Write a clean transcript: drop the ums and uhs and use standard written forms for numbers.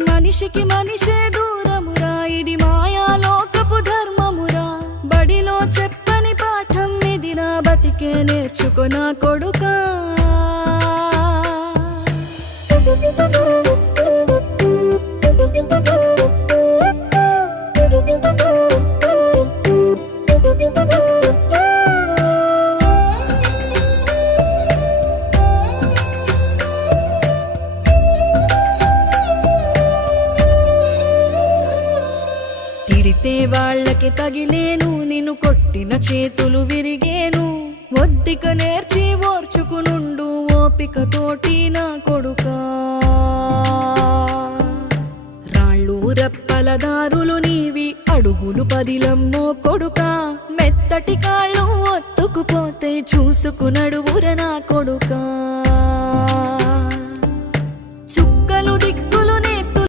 మనిషికి మనిషే దూరమురా, ఇది మాయాలోకపు ధర్మమురా. బడిలో చెప్పని పాఠం ఇదిరా, బతికే నేర్చుకో నా కొడుకా. తిడితే వాళ్ళకి తగిలేను, నిన్ను కొట్టిన చేతులు విరిగేను. ఒద్దిక నేర్చి ఓర్చుకునుండు ఓపికతోటి నా కొడుకా. రాళ్ళు రెప్పల దారులు నీవి, అడుగులు పదిలమ్మో కొడుకా. మెత్తటి కాళ్ళు ఒత్తుకుపోతే చూసుకునడువుర నా కొడుకా.